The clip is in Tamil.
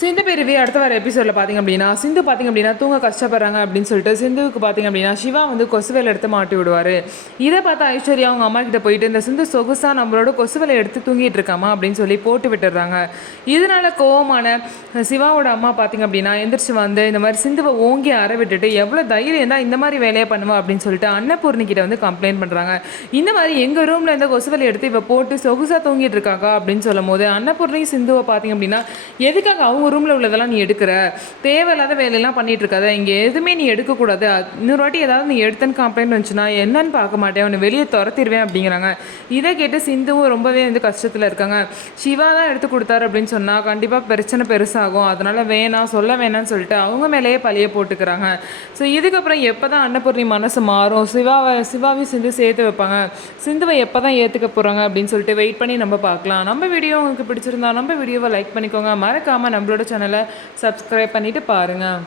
சிந்து பிரிவி அடுத்த வர எபிசோடில் பார்த்திங்க அப்படின்னா சிந்து பார்த்திங்க அப்படின்னா தூங்க கஷ்டப்படுறாங்க அப்படின்னு சொல்லிட்டு சிந்துவுக்கு பார்த்திங்க அப்படின்னா சிவா வந்து கொசுவேலை எடுத்து மாட்டி விடுவார். இதை பார்த்து ஐஸ்வர்யா அவங்க அம்மா கிட்ட போயிட்டு இந்த சிந்து சொகுசாக நம்மளோட கொசுவேலை எடுத்து தூங்கிட்டு இருக்காமா அப்படின்னு சொல்லி போட்டு விட்டுடுறாங்க. இதனால கோவமான சிவாவோட அம்மா பார்த்திங்க அப்படின்னா எந்திரிச்சு வந்து இந்த மாதிரி சிந்துவை ஓங்கி அற விட்டுட்டு எவ்வளோ தைரியம் தான் இந்த மாதிரி வேலையை பண்ணுவா அப்படின்னு சொல்லிட்டு அன்னபூர்ணி கிட்ட வந்து கம்ப்ளைண்ட் பண்ணுறாங்க. இந்த மாதிரி எங்கள் ரூமில் இந்த கொசுவேலை எடுத்து இவ போட்டு சொகுசாக தூங்கிட்டு இருக்காங்க அப்படின்னு சொல்லும் போது அன்னபூர்ணி சிந்துவை பார்த்திங்க அப்படின்னா எதுக்காக அவங்க ரூமில் உள்ளதெல்லாம் நீ எடுக்கிற, தேவையில்லாத வேலையெல்லாம் பண்ணிட்டு இருக்காத, இங்கே எதுவுமே நீ எடுக்கக்கூடாது, இன்னொரு வாட்டி ஏதாவது நீ எடுத்தன்னு கம்ப்ளைண்ட் வந்துச்சுன்னா என்னன்னு பார்க்க மாட்டேன், அவனை வெளியே துரத்திடுவேன் அப்படிங்கிறாங்க. இதை கேட்டு சிந்துவும் ரொம்பவே வந்து கஷ்டத்தில் இருக்காங்க. சிவா தான் எடுத்து கொடுத்தாரு அப்படின்னு சொன்னால் கண்டிப்பாக பிரச்சனை பெருசாகும், அதனால் வேணாம் சொல்ல வேணாம்னு சொல்லிட்டு அவங்க மேலேயே பழிய போட்டுக்கிறாங்க. ஸோ இதுக்கப்புறம் எப்போ தான் அன்னபூர்ணி மனசு மாறும், சிவாவையும் சிந்து சேர்த்து வைப்பாங்க, சிந்துவை எப்போ தான் ஏற்றுக்க போகிறாங்க அப்படின்னு சொல்லிட்டு வெயிட் பண்ணி நம்ம பார்க்கலாம். நம்ம வீடியோ உங்களுக்கு பிடிச்சிருந்தா நம்ம வீடியோவை லைக் பண்ணிக்கோங்க, மறக்காமல் நம்மளோட சேனலை சப்ஸ்கிரைப் பண்ணிவிட்டு பாருங்கள்.